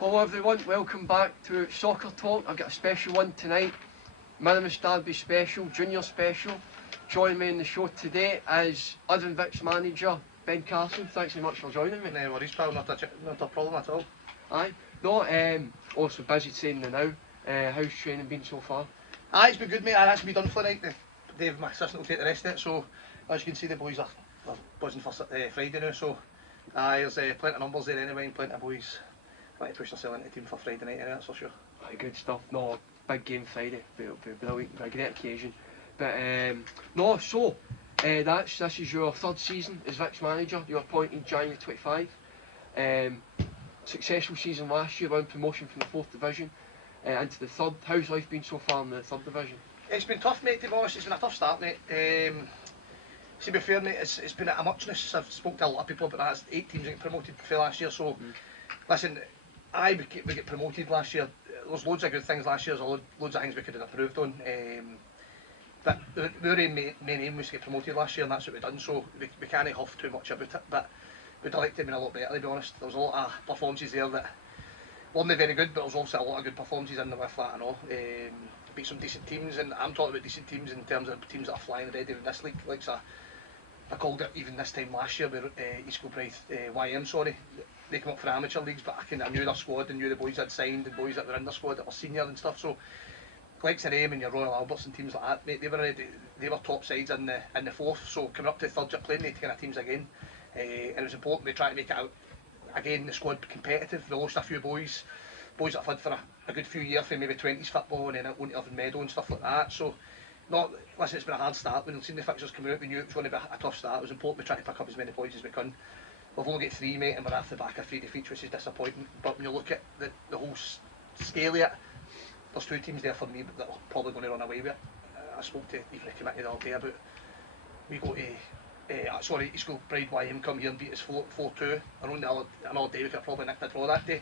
Hello everyone, welcome back to Soccer Talk. I've got a special one tonight. Minimus Derby special, junior special. Joining me in the show today is Irvine manager Ben Carson. Thanks very much for joining me. No worries, pal, not a problem at all. Aye. No, also busy training now. How's training been so far? Aye, it's been good, mate. Aye, that's me done for the night. Dave, my assistant, will take the rest of it. So, as you can see, the boys are buzzing for Friday now. So, aye, there's plenty of numbers there anyway, and plenty of boys trying to push themselves into the team for Friday night, anyway, that's for sure. Aye, good stuff. No, big game Friday. It'll be brilliant, a great occasion. But no, so this is your third season as Vic's manager. You were appointed January 25. Successful season last year, won promotion from the 4th division into the 3rd. How's life been so far in the 3rd division? It's been tough, mate, to be honest. It's been a tough start, mate. To be fair, mate, it's been a muchness. I've spoken to a lot of people about that. It's 8 teams that get promoted for last year. So, listen, we get promoted last year. There was loads of good things last year. There's loads of things we could have improved on. But our main aim was to get promoted last year, and that's what we've done. So we can't huff too much about it. But we'd have liked to have been a lot better, to be honest. There was a lot of performances there that weren't very good, but there was also a lot of good performances in there with that and all. Beat some decent teams, and I'm talking about decent teams in terms of teams that are flying already in this league. Like I called it even this time last year with East Kilbride YM, sorry. They came up for amateur leagues, but I knew their squad and knew the boys I'd signed and boys that were in their squad that were senior and stuff. So, like Aim and your Royal Alberts and teams like that, mate, they were top sides in the 4th. So coming up to 3rd, you're playing these kind of teams again, and it was important we try to make it out again. The squad competitive. We lost a few boys that have had for a good few years for maybe 20s football and then went to Irvine Meadow and stuff like that. So, listen, it's been a hard start. We've seen the fixtures coming out. We knew it was going to be a tough start. It was important we try to pick up as many points as we can. We've only got 3, mate, and we're off the back of 3 defeats, which is disappointing. But when you look at the whole scale of it, there's 2 teams there for me that are probably going to run away with it. I spoke to even the committee the other day about we go to East Kilbride YM come here and beat us 4-2. And on another day we could have probably nicked a draw that day.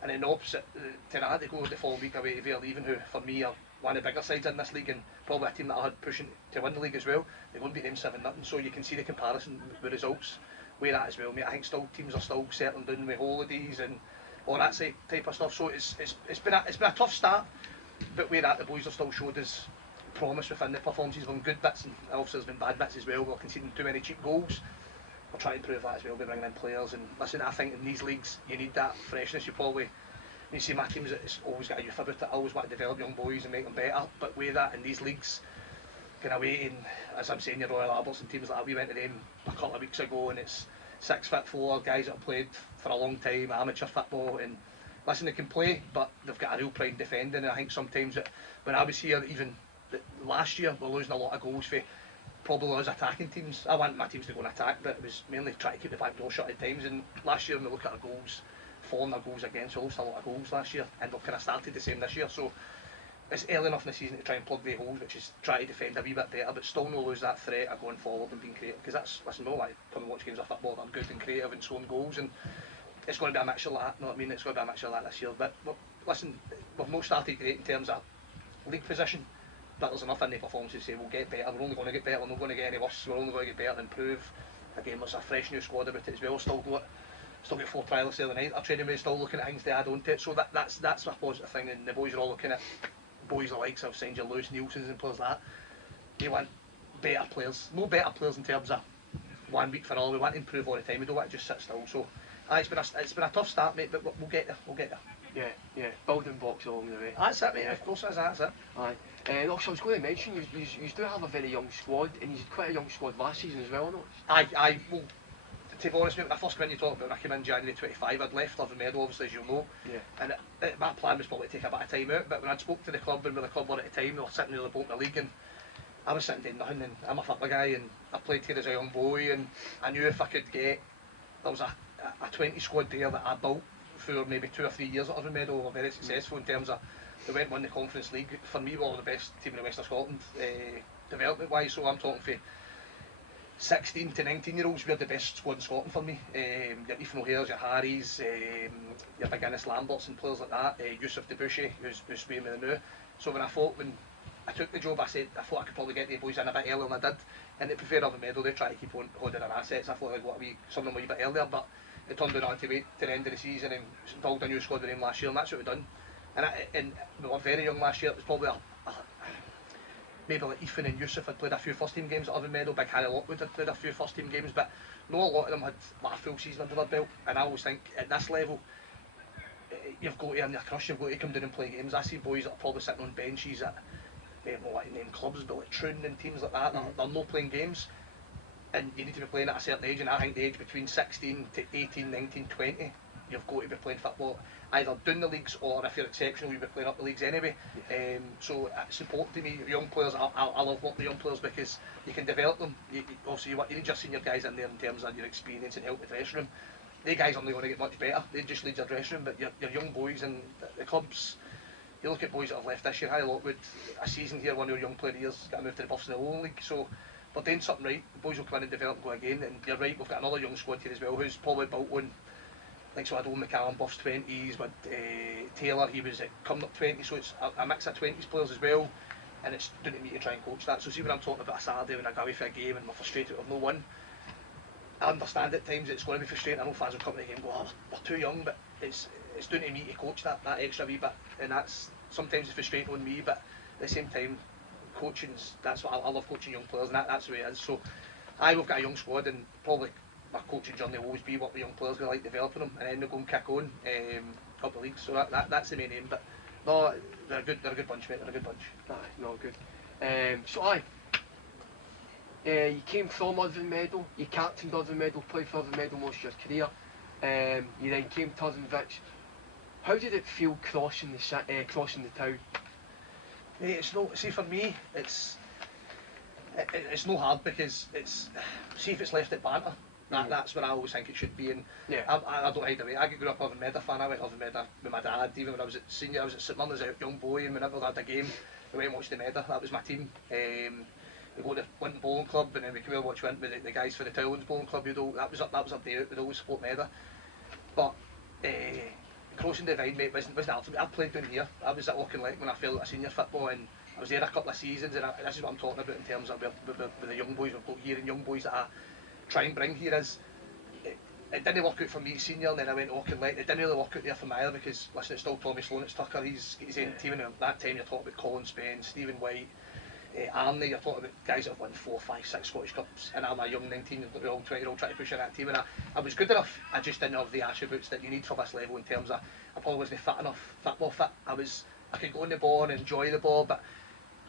And then the opposite to that, they go the following week away to Vale Even, who for me are one of the bigger sides in this league and probably a team that I had pushing to win the league as well. They won't beat them 7-0, so you can see the comparison with results where that as well, mate. I think teams are still settling down with holidays and all that type of stuff. So it's been a tough start, but where that the boys have still showed us promise within the performances. There's been good bits and obviously there's been bad bits as well. We're conceding too many cheap goals. We're trying to improve that as well by bringing in players. And listen, I think in these leagues you need that freshness. When you see my teams, it's always got a youth about it. I always want to develop young boys and make them better. But with that in these leagues, kind of waiting, as I'm saying, your Royal Alberts and teams like that, we went to them a couple of weeks ago and it's 6'4" guys that have played for a long time, amateur football, and listen, they can play, but they've got a real pride in defending. And I think sometimes when I was here, even last year, we're losing a lot of goals for probably us attacking teams. I want my teams to go and attack, but it was mainly trying to keep the back door shut at times. And last year, when we look at our goals, falling our goals against, we lost a lot of goals last year, and we've kind of started the same this year. So it's early enough in the season to try and plug the holes, which is try to defend a wee bit better, but still not lose that threat of going forward and being creative. Because that's, listen, we all like to come and watch games of football that are good and creative and scoring goals, and it's going to be a mixture of that. You know what I mean? It's going to be a mixture of that this year. But listen, we've not started great in terms of league position, but there's enough in the performances to say we'll get better. We're only going to get better. We're not going to get any worse. We're only going to get better and improve. Again, there's a fresh new squad about it as well. Still got 4 trialists the other night. Our training mates still looking at things to add on to it. So that's a positive thing. And the boys are all looking at boys the likes of signed your Lewis Nielsen's and players like that. They want better players. No better players in terms of 1 week for all. We want to improve all the time. We don't want to just sit still. So it's been a tough start, mate, but we'll get there. We'll get there. Yeah. Building blocks along the way. That's it, mate. Of course, that's it. Aye. Also, I was going to mention, you do have a very young squad, and you had quite a young squad last season as well, no? Aye. Well, to be honest, mate, when I first came in, you talked about when I came in January 25, I'd left Irvine Meadow, obviously, as you'll know. Yeah. And my plan was probably to take a bit of time out, but when I spoke to the club and where the club were at the time, they were sitting near the boat in the league, and I was sitting doing nothing, and I'm a football guy, and I played here as a young boy, and I knew if I could get, there was a 20 squad there that I built for maybe 2 or 3 years at Irvine Meadow. We were very successful in terms of, they went and won the Conference League. For me, we were the best team in the West of Scotland, development wise, so I'm talking for 16 to 19 year olds, we're the best squad in Scotland for me. Your Ethan O'Hare's, your Harry's, your Big Innes Lamberts and players like that, Yusuf Debussy, who's with me now. So when I took the job, I thought I could probably get the boys in a bit earlier than I did. And they prefer Irvine Meadow, they try to keep on holding their assets. I thought I'd want something a wee bit earlier, but They turned it on to wait to the end of the season and build a new squad with him last year, and that's what we've done. And we were very young last year. It was probably maybe like Ethan and Yusuf had played a few first team games at Irvine Meadow. Big Harry Lockwood had played a few first team games, but not a lot of them had like a full season under their belt. And I always think at this level, you've got to earn your crush. You've got to come down and play games. I see boys that are probably sitting on benches at not like name clubs, but like Troon and teams like that. They're not playing games, and you need to be playing at a certain age. And I think the age between 16 to 18, 19, 20, you've got to be playing football, either down the leagues or if you're exceptional, you'll be playing up the leagues anyway. So it's important to me, young players. I love working with young players because you can develop them. Also, you need your senior guys in there in terms of your experience and help with the dressing room. The guys aren't going to get much better. They just lead your dressing room, but your young boys and the clubs. You look at boys that have left this year. Harry Lockwood, a season here, one of our young players got moved to the Buffs in the Lowland League. So we're doing something right. The boys will come in and develop and go again. And you're right, we've got another young squad here as well, who's probably built on. Like so, I had Owen McCallum, Buffs 20s, but Taylor, he was coming up 20, so it's a mix of 20s players as well. And it's down to me to try and coach that. So see when I'm talking about a Saturday when I go away for a game and we're frustrated with no one, I understand at times it's going to be frustrating. I know fans will come to the game and go, oh, we're too young, but it's down to me to coach that extra wee bit. And that's sometimes it's frustrating on me, but at the same time, that's what I love, coaching young players, and that's the way it is. So we've got a young squad, and probably my coaching journey will always be what the young players will like, developing them, and then they'll go and kick on up the leagues. So that's the main aim. But no, they're a good bunch, mate. They're a good bunch. No, good. You came from Irvine Meadow, you captained Irvine Meadow, played for Irvine Meadow most of your career. You then came to Irvine Vix. How did it feel crossing the town? It's no. See, for me, it's no hard because see if it's left at Banter. That's where I always think it should be. And yeah. I don't hide away. I grew up Irvine Meadow fan. I went to Irvine Meadow with my dad. Even when I was at senior, I was at St Mirren as a young boy, and whenever they had a game, we went and watched the Meadow. That was my team. We go to Winton Bowling Club, and then we come out and watch Winton with the guys for the Towlands Bowling Club. That was our day out. We'd always support Meadow. But crossing the divide, mate, wasn't I played down here. I was at Auchinleck when I fell at senior football, and I was there a couple of seasons, and this is what I'm talking about in terms of with the young boys we've got here, and young boys that I try and bring here is, it didn't work out for me senior, and then I went to Auchinleck. It didn't really work out there for me either because, listen, it's still Tommy Sloan at Tucker, he's his own team, and at that time you're talking about Colin Spence, Stephen White, Arnie, you're talking about guys that have won 4, 5, 6 Scottish Cups, and I'm a young 19-year-old, 20-year-old trying to push in that team, and I was good enough. I just didn't have the attributes that you need for this level in terms of, I probably wasn't fit enough, football fit. I could go on the ball and enjoy the ball, but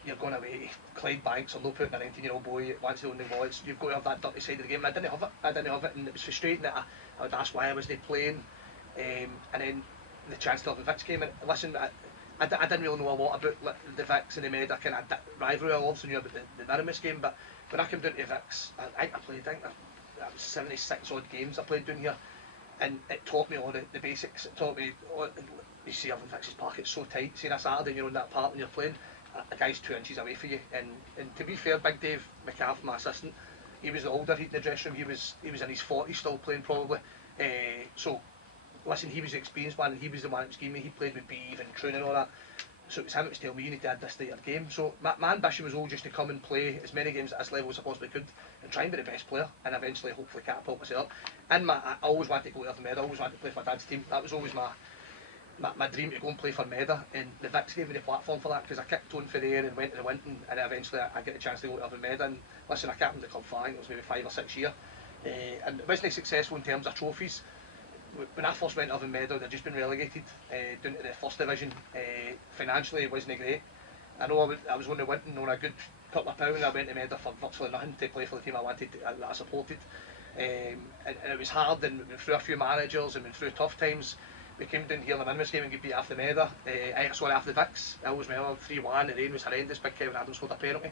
you're going away to Clyde Banks or no putting a 19-year-old boy once they own the ball. You've got to have that dirty side of the game, and I didn't have it, and it was frustrating that I would ask why I wasn't playing, and then the chance to have the Vix game, and listen, I didn't really know a lot about the Vix and the Meadow kind of rivalry. I also knew about the Miramis game, but when I came down to Vix, I played, I think that was 76 odd games I played down here, and it taught me all the basics. It taught me, you see Irvine Vix's park, it's so tight. See, on a Saturday you're on that park and you're playing, a guy's 2 inches away from you, and to be fair, Big Dave McCarthy, my assistant, he was the older in the dressing room. He was in his 40s still playing probably, so listen, he was the experienced man, and he was the man that was giving me. He played with Beeve and Troon and all that, so it was him that was telling me, you need to add this to your game. So my ambition was all just to come and play as many games at this level as I possibly could, and try and be the best player, and eventually hopefully catapult myself up. And I always wanted to go to Irvine Meadow. I always wanted to play for my dad's team. That was always my dream, to go and play for Meadow, and the Vix gave me the platform for that, because I kicked on for there and went to the Winton, and eventually I get a chance to go to Irvine Meadow. And listen, I captained the club for, I think it was maybe 5 or 6 years, and it wasn't successful in terms of trophies. When I first went to Irvine Meadow, they'd just been relegated down to the first division. Financially it wasn't great. I know I was on the Winton on a good couple of pounds. I went to Meadow for virtually nothing to play for the team I wanted, that I supported, and it was hard, and we went through a few managers and went through tough times. We came down here in the Minimus game and got beat after Meadow, after the Vix. I always remember 3-1, the rain was horrendous, Big Kevin Adams scored a penalty,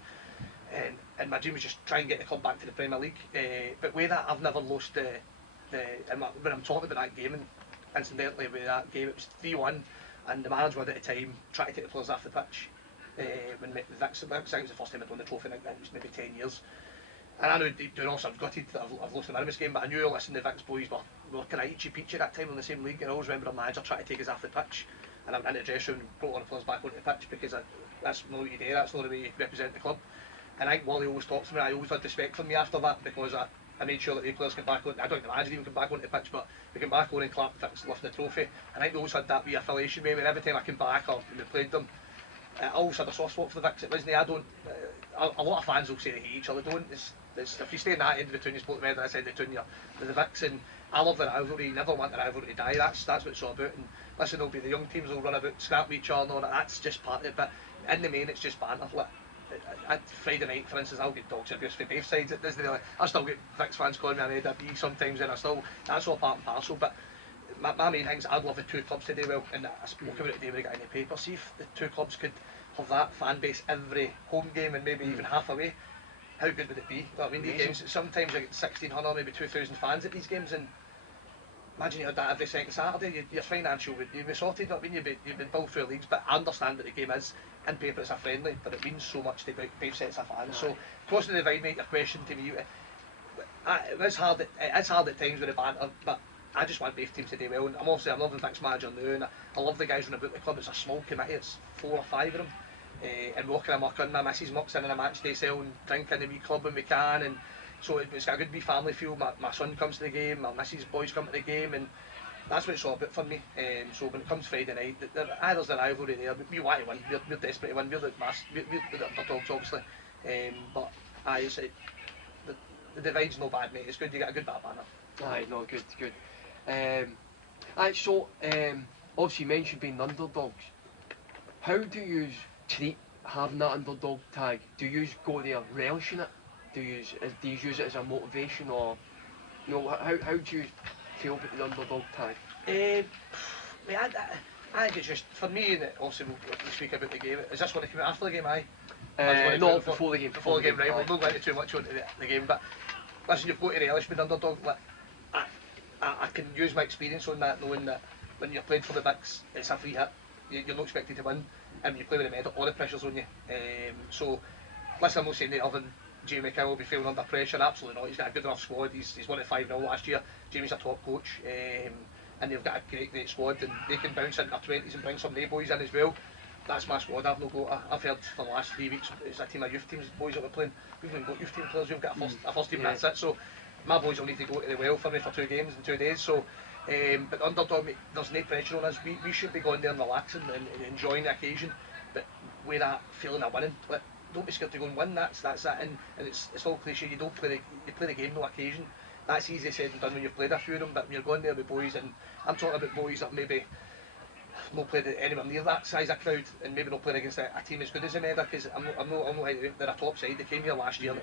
and my dream was just try and get the club back to the Premier League. But with that, I've never lost when I'm talking about that game, and incidentally with that game, it was 3-1, and the manager at the time tried to take the players off the pitch. When the Vix, I think it was the first time I'd won the trophy, I think it was maybe 10 years. And I know deep down also I was gutted that I've lost the Minimus game, but I knew, listen, the Vix boys were kind of itchy-peachy that time in the same league, and I always remember a manager trying to take us off the pitch, and I went into the dressing room and brought all the players back onto the pitch, because that's not what you do, that's not the way you represent the club. And I think Wally always talks to me, I always had respect for me after that, because I made sure that the players get back on. I don't imagine even come back onto the pitch, but we came back on and clapped Vicks lifting the trophy. And I think we always had that wee affiliation with me. Every time I came back or we played them, I always had a soft spot for the Vicks. It wasn't. I don't. A lot of fans will say they hate each other. Don't. It's, if you stay in that end between you, both the men that side between you, the Vicks, and I love the rivalry. Never want the rivalry to die. That's what it's all about. And listen, there'll be the young teams will run about scrap with each other and all that. That's just part of it. But in the main, it's just banter. Like, at Friday night, for instance, I'll get dogs abuse for both sides. It doesn't really. I still get Vicks fans calling me an Ed B sometimes, and that's all part and parcel. But my main thing is I'd love the two clubs to do well, and I spoke about it today when I got in the paper. See if the two clubs could have that fan base every home game and maybe even half away. How good would it be? I mean, these games, sometimes I get 1,600, maybe 2,000 fans at these games, and imagine you had that every second Saturday. Your financial you'd be sorted. I mean, you'd be built through leagues, but I understand that the game is, in paper it's a friendly, but it means so much to both sets of fans. So, crossing the divide, mate, your question to me, it's hard at times with the banter, but I just want both teams to do well. And I'm loving Vic's manager now, and I love the guys running about the club. It's a small committee, it's 4 or 5 of them. And walking and working, my missus mucks in a match day cell and drink in the wee club when we can, and so it's got a good wee family feel. My son comes to the game, my missus' boys come to the game, and that's what it's all about for me. So when it comes Friday night, there's a rivalry there. We want to win, we're desperate to win, we're the underdogs obviously, but the divide's no bad, mate. It's good, you get a good bit of banner. Aye, no, good. So obviously you mentioned being underdogs. How do you treat having that underdog tag? Do you go there relishing it? Do you use it as a motivation, or how do you feel about the underdog tag? I think it's just for me, and obviously we'll speak about the game. Is this one that came out after the game? No, before the game. Before the game, right? We'll not go into too much on the game, but listen, you've got to relish being underdog. Like, I can use my experience on that, knowing that when you're playing for the Vicks, it's a free hit. You're not expected to win, and when you play with the medal, all the pressure's on you. So, listen, I'm not saying that Irvine, Jamie Cow will be feeling under pressure. Absolutely not. He's got a good enough squad. He's won at 5-0 last year. Jamie's a top coach, and they've got a great squad, and they can bounce into their 20s and bring some new boys in as well. That's my squad. I've heard for the last 3 weeks it's a team of youth teams boys that we're playing. We've even got youth team players. We've got a first team. That's it. So my boys will need to go to the well for me for 2 games in 2 days. So. But underdog, there's no pressure on us. We should be going there and relaxing and enjoying the occasion, but with that feeling of winning. Like, don't be scared to go and win. That's it. And it's all cliche. You play the game, no occasion. That's easy said and done when you've played a few of them. But when you're going there with boys, and I'm talking about boys that maybe not played anywhere near that size of crowd, and maybe not playing against a team as good as the Meda, because I'm not they're a top side. They came here last year.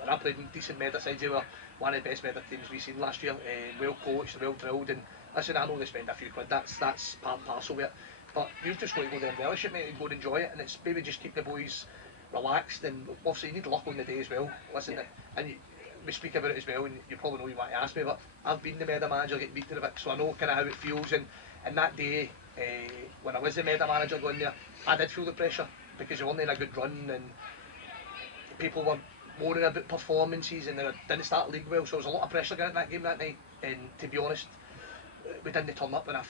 And I played in decent Meda sides. They were one of the best Meda teams we've seen last year. Well coached, well drilled, and listen, I know they spend a few quid. That's part and parcel of it. But you've just got to go there and relish it, mate, and go and enjoy it. And it's maybe just keep the boys relaxed. And obviously you need luck on the day as well. Listen, and we speak about it as well. And you probably know you want to ask me, but I've been the Meda manager, getting beaten a bit, so I know kind of how it feels. And that day, when I was the Meda manager going there, I did feel the pressure because we weren't in a good run, and people were worrying about performances, and they didn't start league well, so there was a lot of pressure going into that game that night. And to be honest, we didn't turn up. And I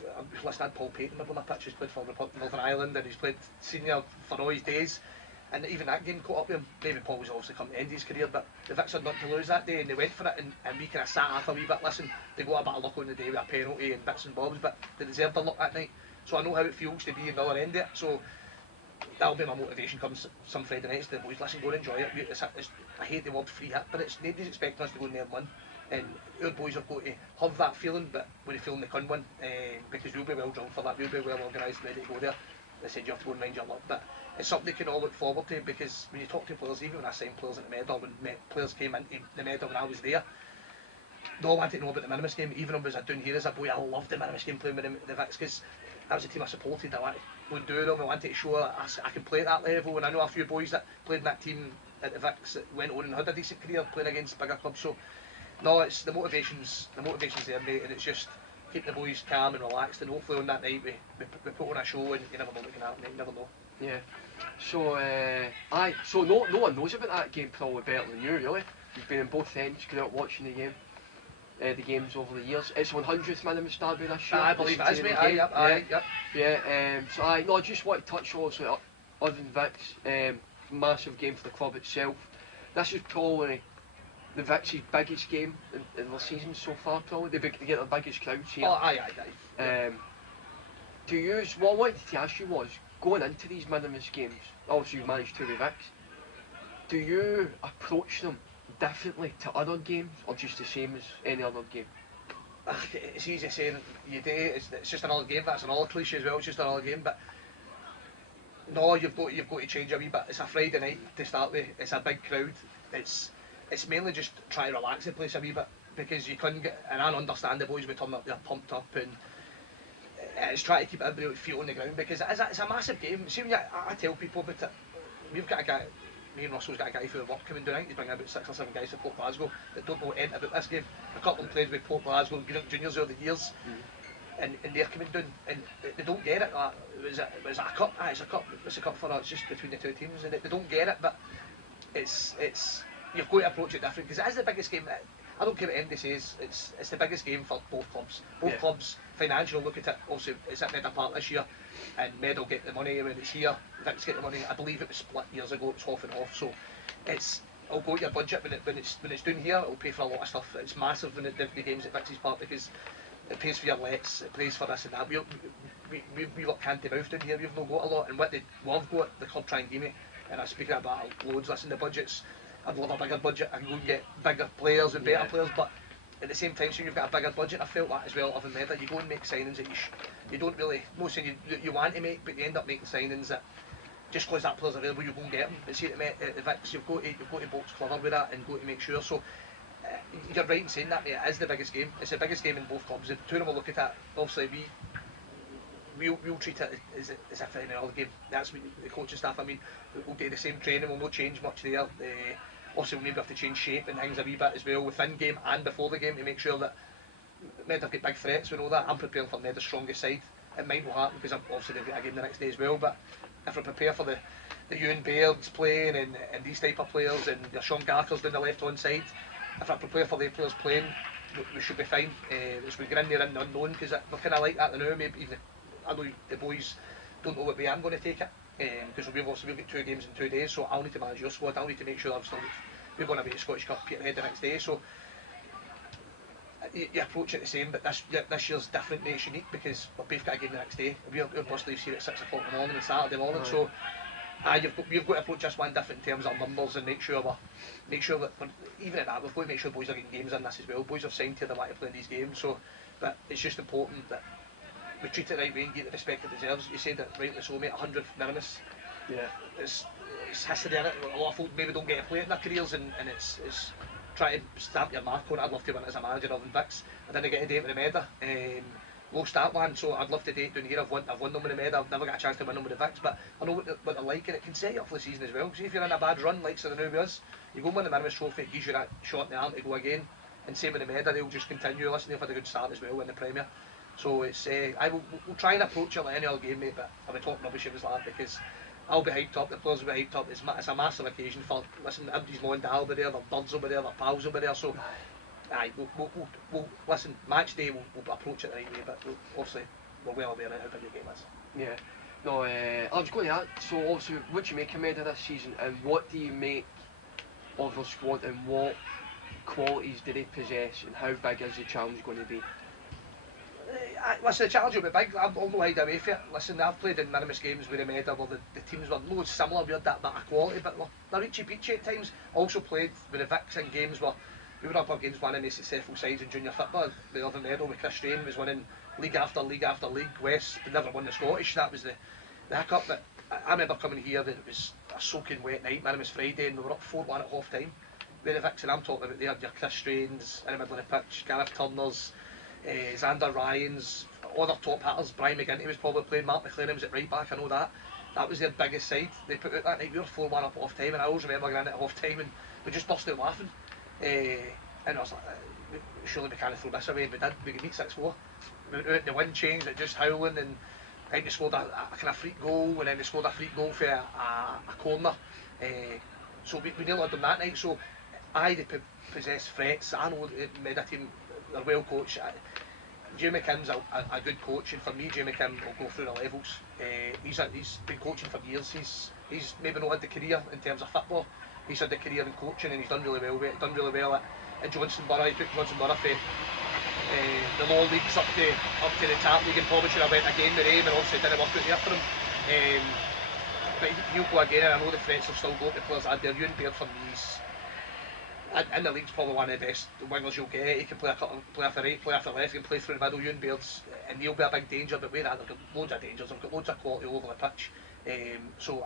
had Paul Payton up on my pitch, who's played for Northern Ireland, and he's played senior for all his days. And even that game caught up with him. David Paul was obviously coming to end his career, but the Vicks had nothing to lose that day, and they went for it, and we kind of sat off a wee bit. Listen, they got a bit of luck on the day with a penalty and bits and bobs, but they deserved their luck that night. So I know how it feels to be in the other end of it. So that'll be my motivation comes some Friday nights. The boys, listen, go and enjoy it. I hate the word free hit, but nobody's expecting us to go in there and win. And our boys have got to have that feeling, but with the feeling they can win, because we'll be well drilled for that, we'll be well organised, ready to go there. They said you have to go and mind your luck, but it's something they can all look forward to, because when you talk to players, even when I signed players at the Medal, when players came into the Medal when I was there, they all wanted to know about the Minimus game. Even when I was down here as a boy, I loved the Minimus game, playing with the Vicks, because that was the team I supported. I wanted to go and do them, I wanted to show that I can play at that level, and I know a few boys that played in that team at the Vicks that went on and had a decent career playing against bigger clubs. So no, it's the motivation's there, mate, and it's just keep the boys calm and relaxed, and hopefully on that night we put on a show, and you never know what can happen, you never know. Yeah. So no one knows about that game probably better than you, really. You've been in both ends, grew up watching the games over the years. It's 100th Minimus Derby this year. I believe it is, mate. So I just want to touch also Irvine Vicks, massive game for the club itself. This is probably the Vix's biggest game in the season so far, probably. They get the biggest crowds here. Oh, aye. Do you, what I wanted to ask you was, going into these minimus games, obviously you managed to with Vix, do you approach them differently to other games, or just the same as any other game? It's easy saying you do, it's just another game, that's another cliche as well, it's just another game, but no, you've got to change a wee bit. It's a Friday night to start with, it's a big crowd, it's mainly just trying to relax the place a wee bit, because you couldn't get, and I understand the boys would turn up, they're pumped up, and it's trying to keep everybody with feet on the ground, because it's a massive game. See, when I tell people about it, we've got a guy, me and Russell's got a guy for the work coming down, he's bringing about 6 or 7 guys to Port Glasgow that don't know anything about this game. A couple of them played with Port Glasgow and Greenock Juniors over the years, and they're coming down and they don't get it. Like, was it a cup? It's a cup. It's a cup for us, just between the two teams, and they don't get it. But it's you've got to approach it different, because it is the biggest game. I don't care what anybody says, it's the biggest game for both clubs. Both clubs financially look at it. Also, it's at Meadow Park this year, and Meadow get the money when it's here. Vix get the money. I believe it was split years ago. It's off and off. So it'll go to your budget when it's down here. It'll pay for a lot of stuff. It's massive when the games at Vix's Park, because it pays for your lets, it pays for this and that. We work hand to mouth down here. We've not got a lot, and what we've got, the club try and give me. And I'm speaking about loads. Listen, the budgets. I'd love a bigger budget. I can go and get bigger players and better players, but at the same time, so you've got a bigger budget. I felt that as well. Other than that, you go and make signings that you don't really, most of you want to make, but you end up making signings that just because that player's available, you go and get them. But see, at the Vix, you've got to box clever with that and go to make sure. So you're right in saying that, mate. It is the biggest game. It's the biggest game in both clubs. The two of them will look at it. Obviously, we'll treat it as if any other game. That's what the coaching staff. I mean, we'll do the same training. We'll not change much there. Also, we'll maybe have to change shape and things a wee bit as well within game and before the game to make sure that Med have got big threats. We know that. I'm preparing for Med's strongest side. It might not happen because obviously they've got a game the next day as well. But if we prepare for the Ewan Bairds playing and these type of players, and your Sean Garker's down the left hand side, if I prepare for the players playing, we should be fine. As we get in there in the unknown, because we're kind of like that now. Maybe even I know the boys don't know what way I'm going to take it. Because we've got 2 games in 2 days, so I'll need to manage your squad. I'll need to make sure we're going to be a Scottish Cup Peterhead the next day. So you approach it the same, but this year's different, mate. It's unique because we've both got a game the next day. We're bus leaves here at 6 o'clock in the morning on Saturday morning. So you've got to approach this one different in terms of numbers and make sure that even at that, we've got to make sure boys are getting games in this as well. Boys have signed here, they want to play in these games. So, but it's just important that we treat it the right way and get the respect it deserves. You said that rightly so, mate. 100 minimus. Yeah. It's history in it. A lot of folk maybe don't get to play it in their careers, and it's trying to stamp your mark on it. I'd love to win it as a manager of Vix. I didn't get to do it with the Meda. Low start one, so I'd love to do it down here. I've won them with the Meda. I've never got a chance to win them with the Vix, but I know what they're like, and it can set you up for the season as well. See, if you're in a bad run, like the new was, you go and win the minimus trophy, it gives you that shot in the arm to go again. And same with the Meda, they'll just continue. Listen, they've had a good start as well in the Premier. So it's we'll try and approach it like any other game, mate, but I'll be talking rubbish if it's like that, because I'll be hyped up, the players will be hyped up. It's a massive occasion for, listen, everybody's mom and dad will be there, their buds will be there, their pals will be there, so we'll listen, match day we'll approach it the right way, but obviously we're well aware of how big the game is. Yeah. No, I was going to ask, so obviously what do you make of Meda this season, and what do you make of the squad, and what qualities do they possess, and how big is the challenge going to be? Listen, the challenge will be big. I'll not hide away from it. Listen, I've played in minimus games with the Meda where the teams were no similar, we had that bit of quality, but they're reachy peachy at times. Also played with the Vix in games where we were up against one of the most successful sides in junior football. The other Medal with Chris Strain was winning league after league after league. West never won the Scottish, that was the hiccup. But I remember coming here, it was a soaking wet night, Minimus Friday, and we were up 4-1 at half time. With the Vix, and I'm talking about there, your Chris Strains in the middle of the pitch, Gareth Turners, Xander Ryans, other top hitters. Brian McGinty was probably playing, Mark McLaren was at right back, I know that. That was their biggest side. They put out that night, we were 4-1 up at half time, and I always remember going in at half time and we just burst out laughing. And I was like, surely we can't throw this away, and we did. We could beat 6-4. We went out, the wind changed, it just howling, and I think they scored a kind of freak goal, and then they scored a freak goal for a corner. So we nearly had them that night. So they possess threats. I know the Meda team, they're well coached. Jamie Kim's a good coach, and for me, Jamie Kim will go through the levels. He's been coaching for years. He's maybe not had the career in terms of football, he's had a career in coaching and he's done really well with it, done really well at Johnson Borough. He took Johnson Borough for the lower leagues up to the top league, and probably should have went again with him, and obviously it didn't work out there for him. But he'll go again, and I know the threats have still got the players out there. Ewan Baird for me is in the league's probably one of the best wingers you'll get. He can play off the right, play off the left, he can play through the middle. Ewan Baird's, and he'll be a big danger, but we're at, they've got loads of dangers, they've got loads of quality all over the pitch. So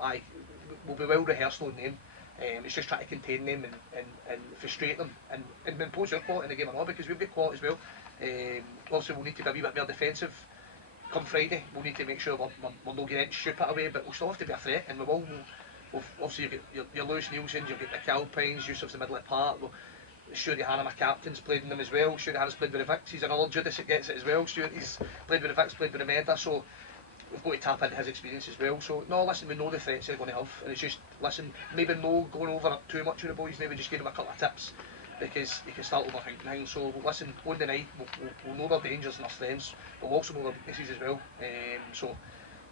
we'll be well rehearsed on them. It's just trying to contain them and frustrate them and impose our quality in the game or not, because we've got quality as well. Obviously we'll need to be a wee bit more defensive come Friday. We'll need to make sure we're not getting anything stupid away, but we'll still have to be a threat, and we will. Obviously you've got your Lewis Nielsen, you've got the Alpines, Yusuf's the middle of the park. Stuart Hanna, my captain's played in them as well. Stuart Hanna's played with the Vicks, he's another Judas that gets it as well. Stuart, he's played with the Vicks, played with the Meda, so we've got to tap into his experience as well. So no, listen, we know the threats they're going to have, and it's just, listen, maybe no going over too much with the boys, maybe just give them a couple of tips, because they can start overthinking things. So listen, on the night we'll know their dangers and their strengths, but we'll also know their weaknesses as well. So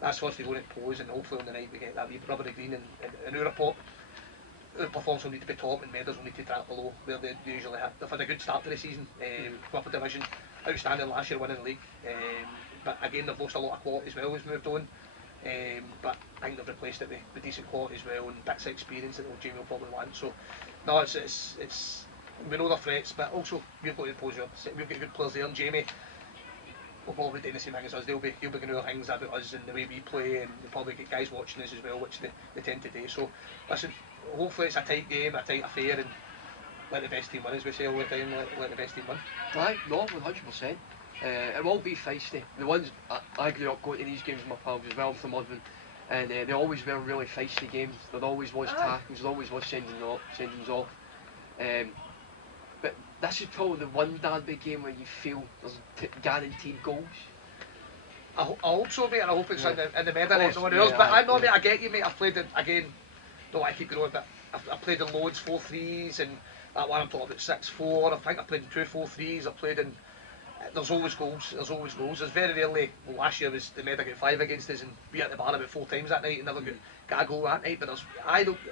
that's first we go into pose, and hopefully on the night we get that wee rubber green, and our report. Our performance will need to be top, and Meadows will need to drop below where they usually hit. They've had a good start to the season, upper division, outstanding last year, winning the league. But again, they've lost a lot of quality as well as moved on. But I think they've replaced it with decent quality as well, and bits of experience that Jamie will probably want. So no, it's we know their threats, but also we've got to impose our. We've got good players there, and Jamie will probably do the same thing as us. He'll be going to know things about us and the way we play, and we'll probably get guys watching us as well, which they tend to do. So listen, hopefully it's a tight game, a tight affair, and let the best team win, as we say all the time. Let the best team win. Aye, no, 100%. It will be feisty. The ones I grew up going to these games with my pals as well from Irvine, and they always were really feisty games. There always was tackles, there always was sending off. But this is probably the one derby game where you feel there's guaranteed goals. I hope so, mate, and I hope it's in the Meda net, no one else. But I know, mate, I get you, mate. I've played in, again, don't want to keep going on, but I've played in loads, 4-3s, and that one I'm talking about 6-4. I think I've played in 2 4-3s. I've played in. There's always goals. There's very rarely. Well, last year was the Meda got 5 against us, and we hit the bar about 4 times that night and never got a goal that night. But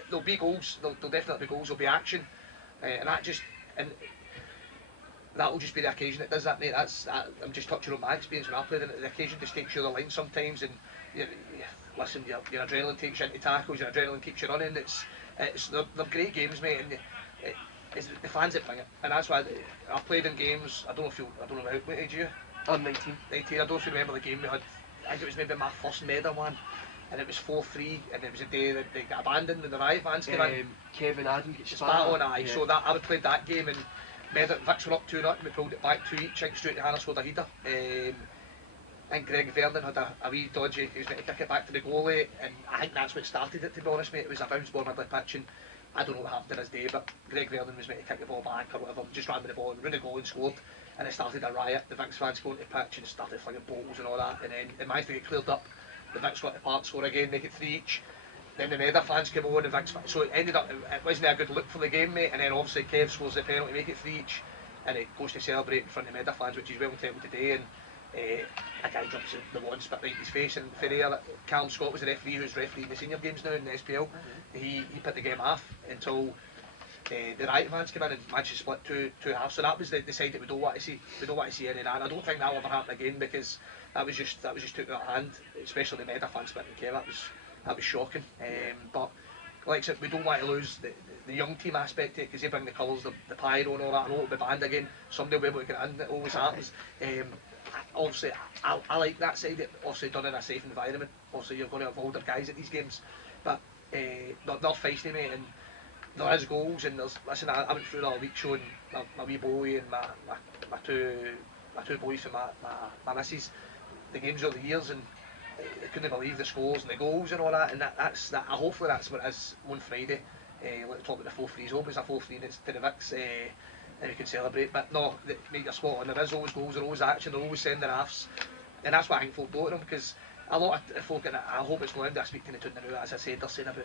there'll be goals. There'll definitely be goals. There'll be action, and that will just be the occasion that does that, mate. I'm just touching on my experience when I played, and the occasion just takes you the line sometimes, and listen, your adrenaline takes you into tackles, your adrenaline keeps you running. They're great games, mate, and it's the fans that bring it, and that's why I've played in games. I don't know what age you? I'm 19. 19. I don't know if you remember the game we had. I think it was maybe my first Meda one, and it was 4-3, and it was a day that they got abandoned when the Riot fans came in. Kevin Adam gets spat on, aye. Yeah. So I would played that game, and Vicks were up 2-0, and we pulled it back 2 each. I think Stuart Hanna scored a header. And Greg Vernon had a wee dodgy, he was meant to kick it back to the goalie, and I think that's what started it, to be honest, mate. It was a bounce ball middle of the pitch, and I don't know what happened in his day, but Greg Vernon was meant to kick the ball back or whatever, just ran with the ball and ran the goal and scored, and it started a riot. The Vicks fans going to the pitch and started flinging balls and all that, and then it managed to get cleared up. The Vicks got the park score again, make it 3 each. Then the Meda fans came on, the Vicks fans, so it ended up, it wasn't a good look for the game, mate, and then obviously Kev scores the penalty, make it 3 each, and it goes to celebrate in front of the Meda fans, which is well entitled to do, and a guy jumps in the one spit right in his face, and for there, Callum Scott was the referee who's refereeing the senior games now in the SPL. He put the game off until the Riot fans came in and managed to split two halves. So that was the side that we don't want to see. We don't want to see any of that. And I don't think that will ever happen again, because that was just took out of hand, especially the Meda fans splitting the game. That was shocking. But like I said, we don't want to lose the young team aspect to it, because they bring the colours, the pyro and all that. I know it'll be banned again. Somebody will be able to get in. It always happens. Obviously, I like that side. It obviously done in a safe environment. Obviously, you're going to have older guys at these games, but they're feisty, mate, and there is goals. And listen, I went through the other week showing my wee boy and my two boys and my missus the games over the years, and they couldn't believe the scores and the goals and all that. And that's hopefully that's what it is on Friday. Let's talk about the 4-3s. Hope it's a 4-3 and it's to the Vicks. And we can celebrate, but no, mate, you're spot on. There is always goals, there always action, they're always sending offs, and that's why I think folk go to them, because a lot of folk, and I hope it's going to speak to the tune now, as I said, they're saying about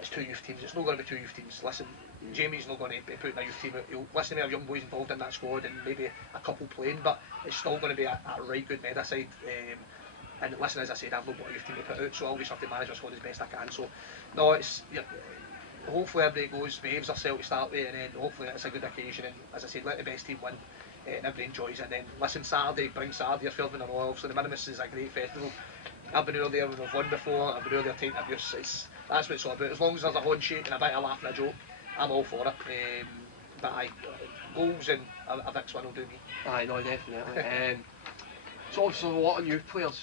it's 2 youth teams. It's not going to be 2 youth teams. Listen, Jamie's not going to be putting a youth team out. He'll listen to have young boys involved in that squad and maybe a couple playing, but it's still going to be a right good Meda side. And listen, as I said, I've not got a youth team to put out, so I'll just have to manage my squad as best I can. So no, hopefully everybody goes, behaves themselves to start with, and then hopefully it's a good occasion, and as I said, let the best team win, and everybody enjoys it. And then listen, Saturday, bring Saturday, you're filming an oil, so the Minimus is a great festival. I've been over there when we've won before, I've been over there taking abuse, that's what it's all about. As long as there's a handshake and a bit of laugh and a joke, I'm all for it. But goals and a Vicks win will do me. Aye, no, definitely. So obviously a lot of new players.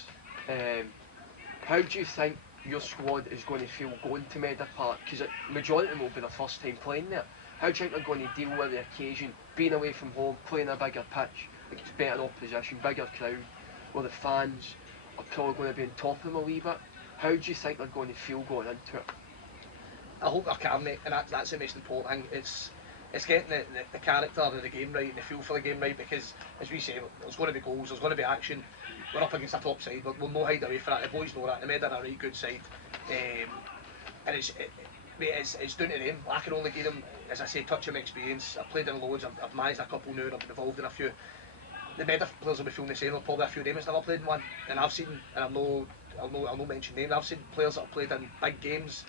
How do you think your squad is going to feel going to Meadow Park? Because the majority of them will be their first time playing there. How do you think they're going to deal with the occasion, being away from home, playing a bigger pitch, against better opposition, bigger crowd, where the fans are probably going to be on top of them a wee bit? How do you think they're going to feel going into it? I hope I can, mate, and that's the most important thing. It's getting the character of the game right and the feel for the game right, because as we say, there's going to be goals, there's going to be action. We're up against a top side, but we'll no hide away from that. The boys know that. The men are a right good side, and it's down to them. I can only give them, as I say, touch of experience. I've played in loads. I've managed a couple now, and I've been involved in a few. The Meadow players will be feeling the same. There'll probably a few of them that's never played in one, and I've seen, and I'll not mention names. I've seen players that have played in big games,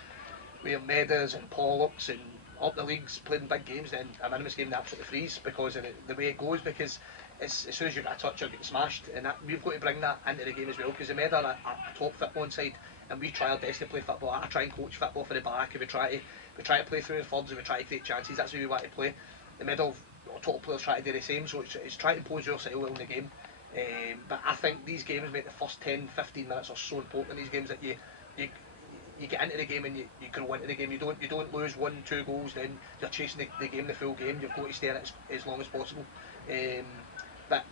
where Meadows and Pollocks and up the leagues played in big games, then a Minimus game they absolutely freeze because of the way it goes. Because as soon as you get a touch, you're getting smashed, and we've got to bring that into the game as well. Because the Meadow are a top football side, and we try our best to play football. I try and coach football for the back, and we try to play through the thirds, and we try to create chances. That's how we want to play. The middle top players try to do the same, so it's trying to impose your style in the game. But I think these games, mate, the first 10-15 minutes are so important in these games that you get into the game and you grow into the game. You don't lose 1-2 goals, then you're chasing the game, the full game. You've got to stay in it as long as possible. But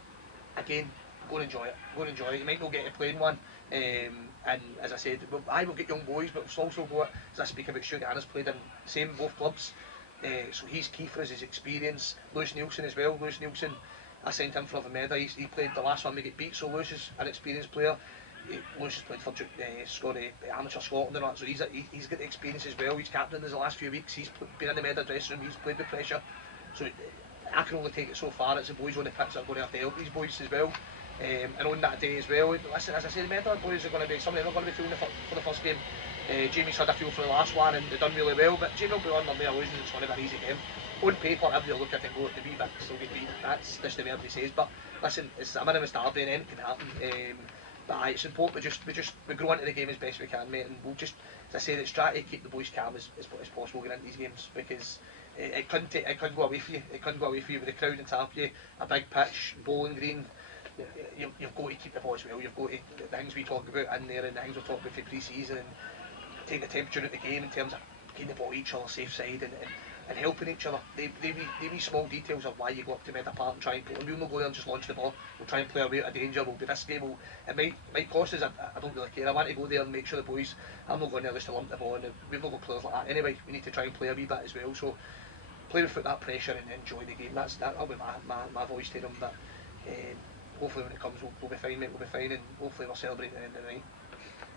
again, go and enjoy it. Go and enjoy it. You might not get to play in one. And as I said, I will get young boys, but we've also got, as I speak about, Sugar Anna's played in same both clubs. So he's key for us, his experience. Lewis Nielsen as well. Lewis Nielsen, I signed him for Irvine. He played the last one we get beat, so Lewis is an experienced player. Lewis has played for amateur Scotland and all that, so he's got the experience as well. He's captain in the last few weeks. He's been in the Meadow dressing room. He's played with pressure. So I can only take it so far. It's the boys on the pitch that are going to have to help these boys as well. And on that day as well, listen, as I say, the Meadow boys are going to be, some of them are going to be feeling for the first game. Jamie's had a feel for the last one and they've done really well, but Jamie will be on their illusions. It's going to be an easy game. On paper, everybody will look at it and go, the wee bit still get beat. That's just the way everybody says. But listen, it's a Minimus derby and anything can happen. But it's important we grow into the game as best we can, mate, and we'll just, as I say, it's try to keep the boys calm as possible going into these games, because it couldn't go away for you. It couldn't go away for you with the crowd on top of you, a big pitch, bowling green. You've got to keep the boys well. You've got to, the things we talk about in there and the things we talk about for pre-season, and take the temperature of the game in terms of getting the ball to each other safe side and helping each other. They be small details of why you go up to Meadow Park and try and play. We'll not go there and just launch the ball. We'll try and play our way out of danger. We'll be risky. It might cost us. I don't really care. I want to go there and make sure the boys, I'm not going there just to lump the ball, and we've not got players like that anyway. We need to try and play a wee bit as well. So play without that pressure and enjoy the game. That'll be my voice to them. But hopefully when it comes we'll be fine, mate. We'll be fine, and hopefully we'll celebrate at the end of the night.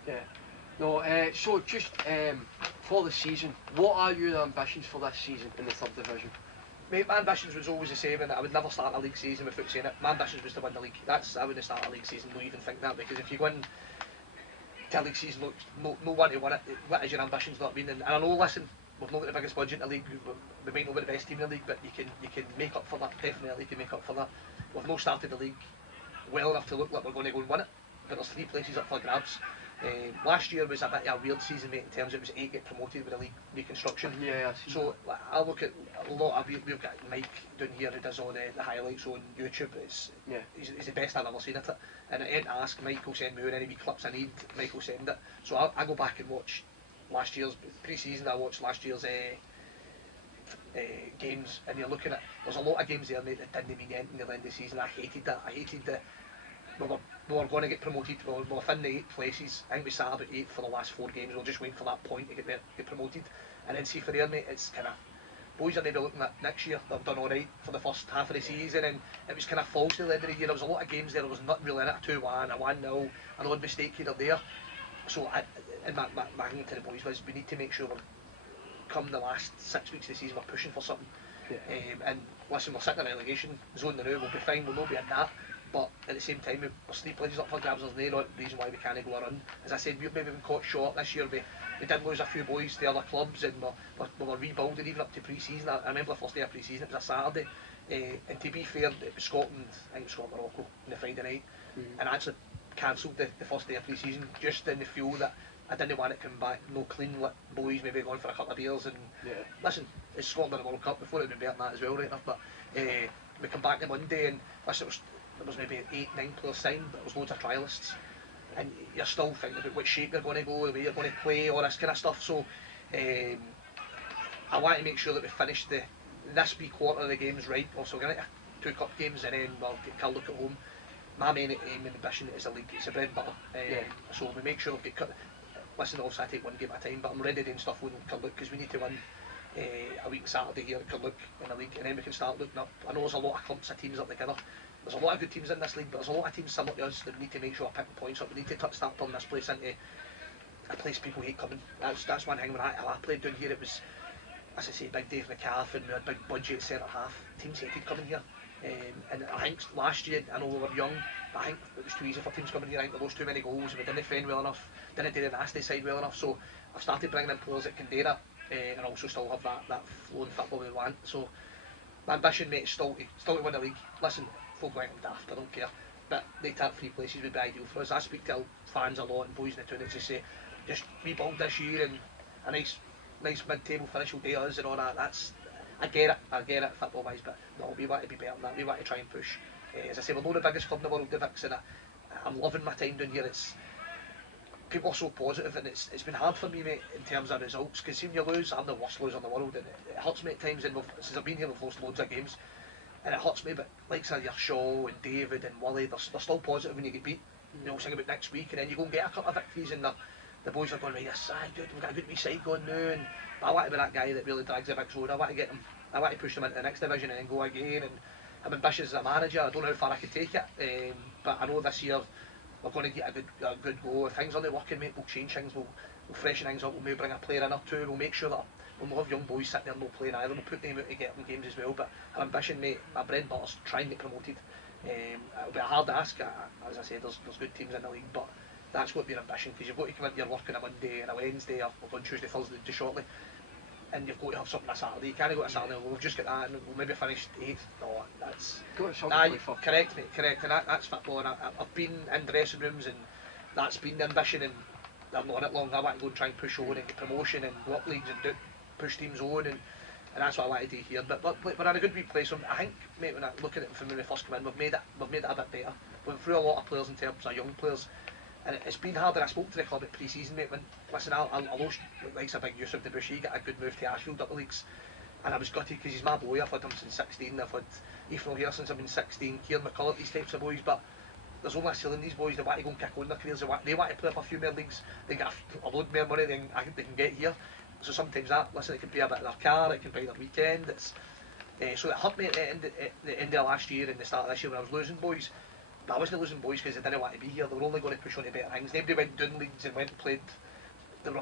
Yeah. No, so just for the season, what are your ambitions for this season in the third division? Mate, my ambitions was always the same, and I would never start a league season without saying it. My ambitions was to win the league. I wouldn't start a league season, don't even think that, because if you go in to a league season, no one to win it, what is your ambitions not being? And I know, listen, we've not got the biggest budget in the league, we might not be the best team in the league, but you can make up for that, definitely you can make up for that. We've not started the league well enough to look like we're going to go and win it, but there's 3 places up for grabs. Last year was a bit of a weird season, mate, in terms of it was 8 get promoted with the league reconstruction. Yeah, so I look at a lot of, we've got Mike down here who does all the highlights on YouTube. He's the best I've ever seen at it. And I ain't ask, Mike will send me any wee clips I need, Mike will send it. So I go back and watch last year's pre-season, I watched last year's games, and you're looking at, there's a lot of games there, mate, that didn't mean anything at the end of the season. I hated that. I hated that. We were going to get promoted. We were within the 8 places. I think we sat about 8 for the last 4 games. We'll just wait for that point to get promoted. And then see for there, mate, it's kind of, boys are maybe looking at next year. They've done alright for the first half of the season, and it was kind of false at the end of the year. There was a lot of games there was nothing really in it. 2-1, a 1-0, an odd mistake here or there. So my thing to the boys was, we need to make sure we're, come the last 6 weeks of the season, we're pushing for something. Yeah. And listen, we're sitting in a relegation zone now. We'll be fine. We'll not be in that. but at the same time we're 3 places up for grabs. There's no reason why we can't go a run. As I said, we've maybe been caught short this year. We did lose a few boys to other clubs, and we were rebuilding even up to pre-season. I remember the first day of pre-season, it was a Saturday, and to be fair, it was Scotland, I think it was Scotland Morocco on the Friday night, and I actually cancelled the first day of pre-season just in the feel that I didn't want it coming back, no clean lit boys maybe going for a couple of beers, and listen, it's Scotland in the World Cup, before it would be better than that as well, right enough, but we come back to Monday and listen, there was maybe 8-9 players signed, but there was loads of trialists, and you're still thinking about what shape you're going to go, the way you're going to play, all this kind of stuff, so I want to make sure that we finish this wee quarter of the games right. Also, we're going to get 2 cup games and then we'll get Carluke at home. My main aim and ambition is a league, it's a bread and butter, so we make sure we get cut. Listen, obviously I take one game at a time, but I'm ready doing stuff with Carluke because we need to win a week Saturday here at Carluke in the league, and then we can start looking up. I know there's a lot of clumps of teams up together. There's a lot of good teams in this league, but there's a lot of teams similar to us that we need to make sure we're picking points up. We need to start turning this place into a place people hate coming. That's one thing. When I played down here, it was, as I say, Big Dave McCaff and we had big budget centre half. Teams hated coming here. And I think last year, I know we were young, but I think it was too easy for teams coming here. I think we lost too many goals and we didn't defend well enough, didn't do the nasty side well enough. So I've started bringing in players that can do that, and also still have that flowing football we want. So my ambition, mate, is still to win the league. Listen, folk like I'm daft, I don't care, but the top 3 places would be ideal for us. I speak to fans a lot and boys in the town that just say, just rebuild this year and a nice mid-table finish will do us and all that. I get it football wise, but no, we want to be better than that. We want to try and push. As I say, we're not the biggest club in the world, the Vicks, and I'm loving my time down here. People are so positive, and it's been hard for me, mate, in terms of results, because when you lose, I'm the worst loser in the world, and it hurts me at times, and since I've been here we've lost loads of games, and it hurts me, but like your Shaw and David and Wally, they're still positive when you get beat. You know, sing about next week, and then you go and get a couple of victories, and the boys are going, right, yes, good, we've got a good wee side going now, and I want to be that guy that really drags the Vicks road. I want to push them into the next division and then go again, and I'm ambitious as a manager. I don't know how far I can take it, but I know this year we're going to get a good go. If things aren't working, mate, we'll change things, we'll freshen things up, we'll maybe bring a player in or two, we'll make sure that we'll have young boys sitting there no playing either, we'll put them out to get them games as well, but our ambition, mate, my bread and butter's try and get promoted. It'll be a hard ask, as I said, there's good teams in the league, but that's got to be an ambition, because you've got to come into your work on a Monday and a Wednesday, or on Tuesday, Thursday just shortly, and you've got to have something on a Saturday. You can't go to Saturday, we've just got that and we'll maybe finish 8th. No, that's... Correct, mate, correct, and that's football, and I've been in dressing rooms and that's been the ambition, and I'm not on it long. I want to go and try and push on and get promotion and work leagues and push teams on, and that's what I want to do here. But we're in a good wee place. I think, mate, when I look at it from when we first come in, we've made it a bit better. We went through a lot of players in terms of young players, and it's been harder. I spoke to the club at pre-season, mate, when, listen, I lost, like a big Yusuf Debussy, got a good move to Ashfield up the leagues, and I was gutted because he's my boy. I've had him since 16, I've had Ethan here since I've been 16, Kieran McCullough, these types of boys, but there's only a ceiling. These boys, they want to go and kick on their careers, they want to play up a few more leagues, they get a load more money than I think they can get here. So sometimes that, listen, it can be a bit of their car, it can be their weekend. So it hurt me at the end of last year and the start of this year when I was losing boys. But I wasn't losing boys because they didn't want to be here. They were only going to push on to better things. Nobody went down leagues and went and played. They were